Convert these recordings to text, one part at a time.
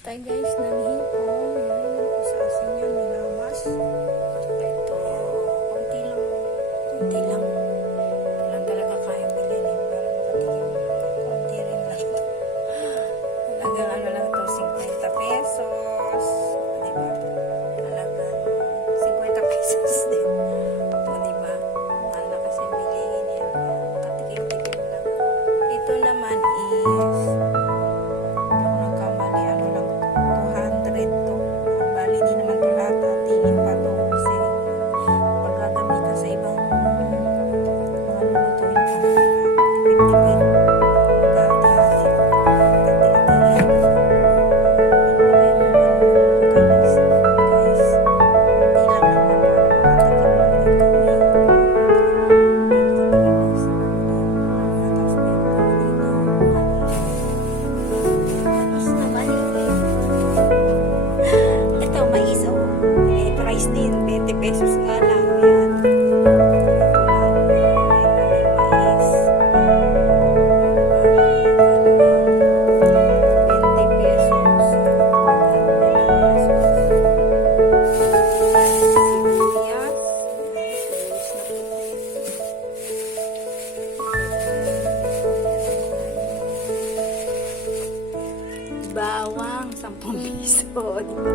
tayo guys ng hipon. Yan, sa asin yan, minamas. Ito, konti lang. Konti lang. Ito lang talaga kaya bilhin para makatikim. Konti rin lang. Halagang ano lang ito, 50 pesos. Diba? Halagang 50 pesos din. O diba? Mahal na kasi bilhin yan. Katikim-tikim lang. Ito naman is din, 20 pesos nga lang. Ayan. Mais. 20 pesos. Sibuyas. Bawang, 10 piso. Diba?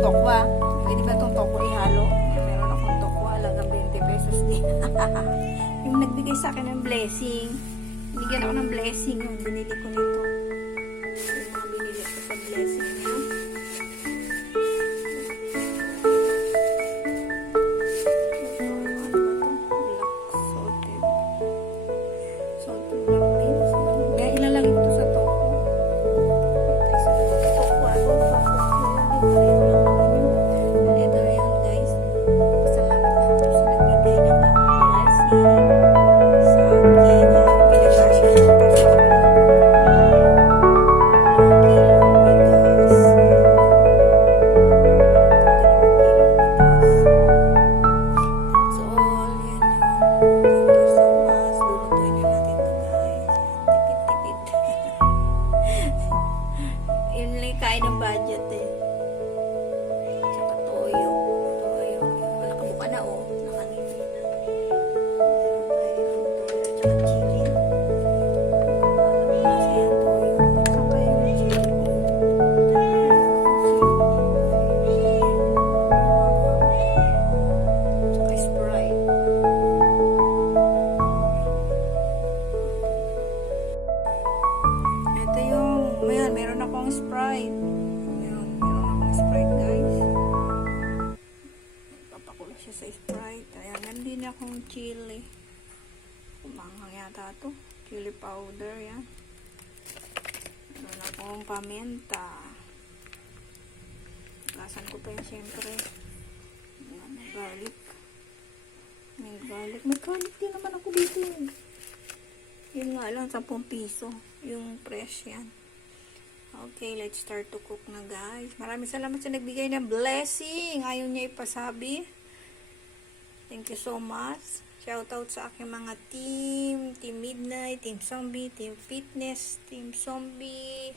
Tokwa. Pwede ba itong tokwa ihalo? Meron akong tokwa, halagang 20 pesos din. Yung nagbigay sa akin ng blessing. Binigyan ako ng blessing yung binili ko nito. Yung mga binili ko sa blessing niya. Black salted. Salted black beans. Kaya ilalagay ko ito sa tokwa. Tokwa. Kain ng budget eh. Tsaka toyo. Toyo. Wala kabuka na oh. Nakangiti na. Tsaka chili. Kasi yan toyo. Tsaka yung chili. Tsaka Sprite. Ito yung, meron akong Sprite. Meron akong Sprite guys. Papakulo siya sa Sprite. Ayan, nandun akong chili. Kumanghang yata ito. Chili powder, yan. Meron akong pamenta. Lasan ko pa yan siyempre. Ayan, garlic. May garlic. May garlic din naman ako dito yun. Yun nga lang, 10 piso. Yung fresh yan. Okay, let's start to cook na guys. Maraming salamat sa nagbigay ng blessing. Ayaw niya ipasabi. Thank you so much. Shoutout sa aking mga team. Team Midnight, Team Zombie, Team Fitness, Team Zombie.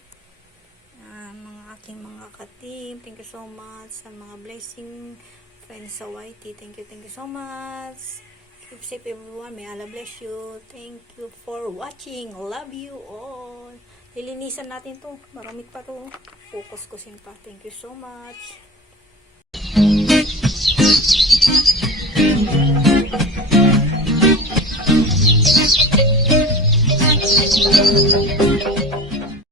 Mga aking mga ka-team. Thank you so much sa mga blessing friends sa YT. Thank you so much. Keep safe everyone. May Allah bless you. Thank you for watching. Love you all. Lilinisan natin to. Maramit pa to. Focus pa. Thank you so much.